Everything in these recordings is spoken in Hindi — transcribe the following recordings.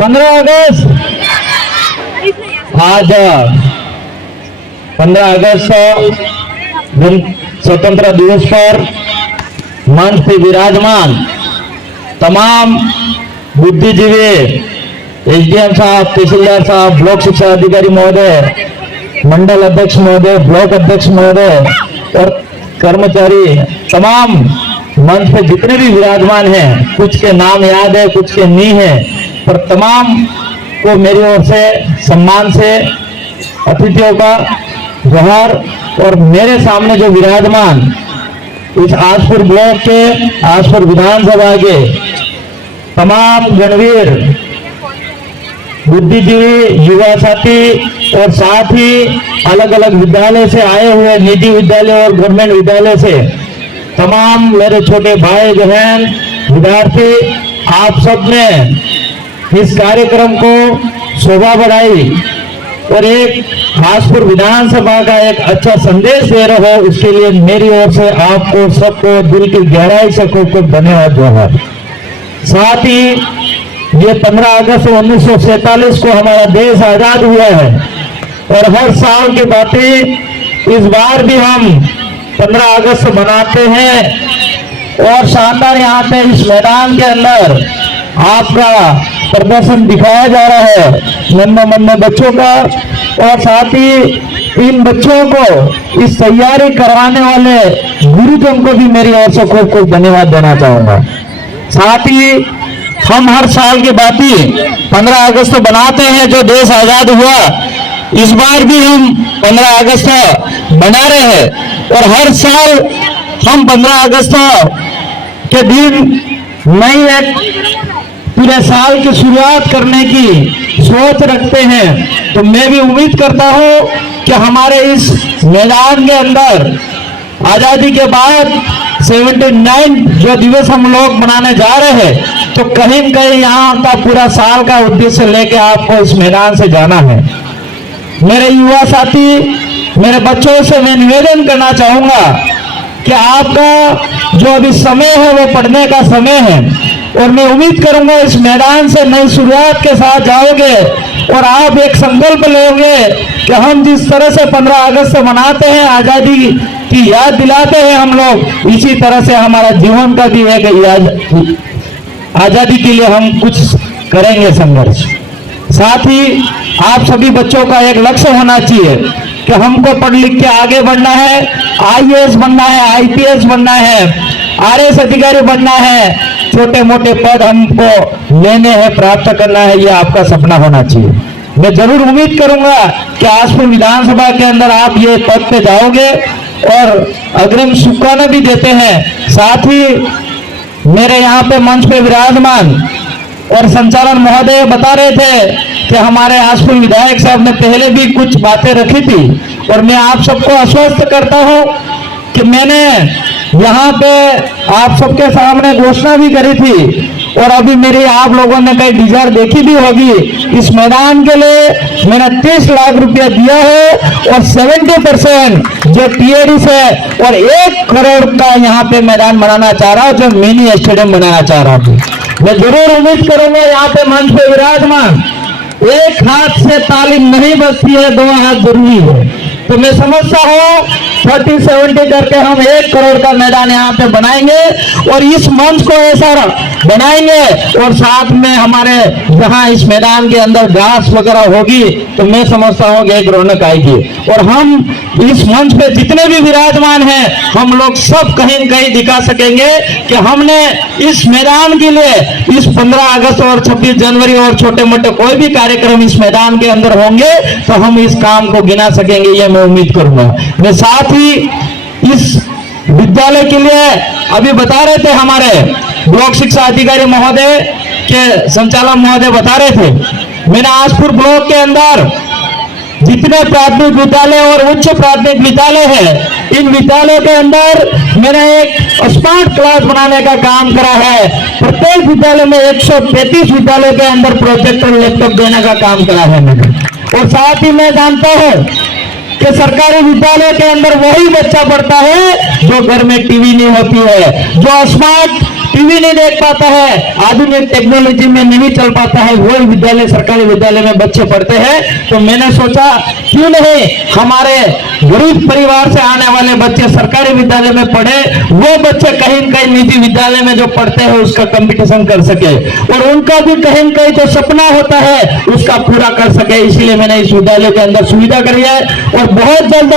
15 अगस्त आज 15 अगस्त स्वतंत्रता दिवस पर मंच पे विराजमान तमाम बुद्धिजीवी, एसडीएम साहब, तहसीलदार साहब, ब्लॉक शिक्षा अधिकारी महोदय, मंडल अध्यक्ष महोदय, ब्लॉक अध्यक्ष महोदय और कर्मचारी, तमाम मंच पे जितने भी विराजमान हैं, कुछ के नाम याद है, कुछ के नहीं है, पर तमाम को मेरी ओर से सम्मान से अतिथियों का जोहार। और मेरे सामने जो विराजमान इस आजपुर ब्लॉक के, आजपुर विधानसभा के तमाम गणवीर, बुद्धिजीवी, युवा साथी और साथ ही अलग अलग विद्यालय से आए हुए, निजी विद्यालय और गवर्नमेंट विद्यालय से तमाम मेरे छोटे भाई बहन विद्यार्थी, आप सब ने इस कार्यक्रम को शोभा बढ़ाई और एक आजपुर विधानसभा का एक अच्छा संदेश दे रहे हो, उसके लिए मेरी ओर से आपको सबको दिल की गहराई से खूब खूब धन्यवाद जोहार। साथ ही ये 15 अगस्त 1947 को हमारा देश आजाद हुआ है और हर साल की बातें इस बार भी हम 15 अगस्त मनाते हैं और शानदार यहाँ पे इस मैदान के अंदर आपका प्रदर्शन दिखाया जा रहा है नन्हे बच्चों का। और साथ ही इन बच्चों को इस तैयारी करवाने वाले गुरुजन को भी मेरी ओर से खूब खूब धन्यवाद देना चाहूंगा। साथ ही हम हर साल की बात ही 15 अगस्त बनाते हैं जो देश आजाद हुआ, इस बार भी हम 15 अगस्त बना रहे हैं और हर साल हम 15 अगस्त के दिन नई एक पूरे साल की शुरुआत करने की सोच रखते हैं। तो मैं भी उम्मीद करता हूं कि हमारे इस मैदान के अंदर आजादी के बाद 79 जो दिवस हम लोग मनाने जा रहे हैं, तो कहीं न कहीं यहाँ का पूरा साल का उद्देश्य लेके आपको इस मैदान से जाना है। मेरे युवा साथी, मेरे बच्चों से मैं निवेदन करना चाहूंगा कि आपका जो अभी समय है वो पढ़ने का समय है और मैं उम्मीद करूंगा इस मैदान से नई शुरुआत के साथ जाओगे और आप एक संकल्प लोगे कि हम जिस तरह से 15 अगस्त मनाते हैं, आजादी की याद दिलाते हैं हम लोग, इसी तरह से हमारा जीवन का भी एक आजादी के लिए हम कुछ करेंगे संघर्ष। साथ ही आप सभी बच्चों का एक लक्ष्य होना चाहिए कि हमको पढ़ लिख के आगे बढ़ना है, आईएएस बनना है, आईपीएस बनना है, आरएएस अधिकारी बनना है, छोटे मोटे पद हमको लेने हैं, प्राप्त करना है, ये आपका सपना होना चाहिए। मैं जरूर उम्मीद करूंगा कि आजपुर विधानसभा के अंदर आप ये पद पे जाओगे और अग्रिम शुभकामना भी देते हैं। साथ ही मेरे यहाँ पे मंच पे विराजमान और संचालन महोदय बता रहे थे कि हमारे आजपुर विधायक साहब ने पहले भी कुछ बातें रखी थी और मैं आप सबको आश्वस्त करता हूं कि मैंने यहाँ पे आप सबके सामने घोषणा भी करी थी और अभी मेरी आप लोगों ने कई डिजायर देखी भी होगी। इस मैदान के लिए मैंने 30 लाख रुपया दिया है और 70% जो टीएडी से और 1 करोड़ का यहाँ पे मैदान बनाना चाह रहा हूँ, जो मिनी स्टेडियम बनाना चाह रहा हूँ। मैं जरूर उम्मीद करूंगा यहाँ पे मंच पे विराजमान, एक हाथ से ताली नहीं बजती है, 2 हाथ जरूरी है। तो मैं समझता हूँ 30-70 करके हम 1 करोड़ का मैदान यहाँ पे बनाएंगे और इस मंच को ऐसा बनाएंगे और साथ में हमारे जहाँ इस मैदान के अंदर घास वगैरह होगी तो मैं समझता हूँ कि एक रौनक आएगी और हम इस मंच पे जितने भी विराजमान हैं हम लोग सब कहीं न कहीं दिखा सकेंगे कि हमने इस मैदान के लिए इस 15 अगस्त और 26 जनवरी और छोटे मोटे कोई भी कार्यक्रम इस मैदान के अंदर होंगे तो हम इस काम को गिना सकेंगे, ये मैं उम्मीद करूंगा। मैं साथ ही इस विद्यालय के लिए अभी बता रहे थे, हमारे ब्लॉक शिक्षा अधिकारी महोदय के संचालक महोदय बता रहे थे, मैंने आजपुर ब्लॉक के अंदर जितने प्राथमिक विद्यालय और उच्च प्राथमिक विद्यालय है, इन विद्यालयों के अंदर मैंने एक स्मार्ट क्लास बनाने का काम करा है। प्रत्येक विद्यालय में 133 विद्यालयों के अंदर प्रोजेक्टर लैपटॉप देने का काम करा है मैंने। और साथ ही मैं जानता हूँ कि सरकारी विद्यालय के अंदर वही बच्चा पढ़ता है जो घर में टीवी नहीं होती है, जो स्मार्ट टीवी नहीं देख पाता है, आधुनिक टेक्नोलॉजी में नहीं चल पाता है, वही विद्यालय सरकारी विद्यालय में बच्चे पढ़ते हैं। तो मैंने सोचा क्यों नहीं हमारे गरीब परिवार से आने वाले बच्चे सरकारी विद्यालय में पढ़े, वो बच्चे कहीं न कहीं निजी विद्यालय में जो पढ़ते हैं उसका कंपटीशन कर सके और उनका भी कहीं न कहीं जो सपना होता है उसका पूरा कर सके। इसलिए मैंने इस विद्यालय के अंदर सुविधा करी है और बहुत जल्द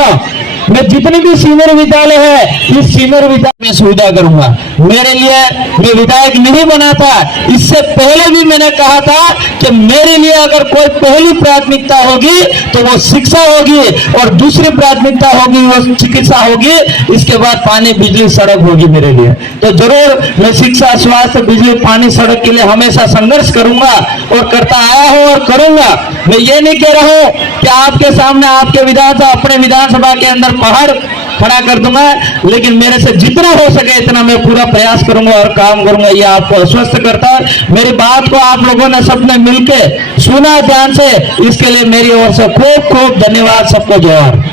मैं जितनी भी सीनियर विद्यालय है इस सीनियर विद्यालय में सुविधा करूंगा। मेरे लिए मैं विधायक नहीं बना था, इससे पहले भी मैंने कहा था कि मेरे लिए अगर कोई पहली प्राथमिकता होगी तो वो शिक्षा होगी और दूसरी प्राथमिकता होगी वो चिकित्सा होगी, इसके बाद पानी बिजली सड़क होगी मेरे लिए। तो जरूर मैं शिक्षा, स्वास्थ्य, बिजली, पानी, सड़क के लिए हमेशा संघर्ष करूंगा और करता आया हूं और करूंगा। मैं ये नहीं कह रहा हूं कि आपके सामने आपके विधानसभा, अपने विधानसभा के अंदर पहाड़ खड़ा कर दूंगा, लेकिन मेरे से जितना हो सके इतना मैं पूरा प्रयास करूंगा और काम करूंगा। ये आपको आश्वस्त करता है। मेरी बात को आप लोगों ने सबने मिलके सुना ध्यान से, इसके लिए मेरी ओर से खूब खूब धन्यवाद। सबको जोहार।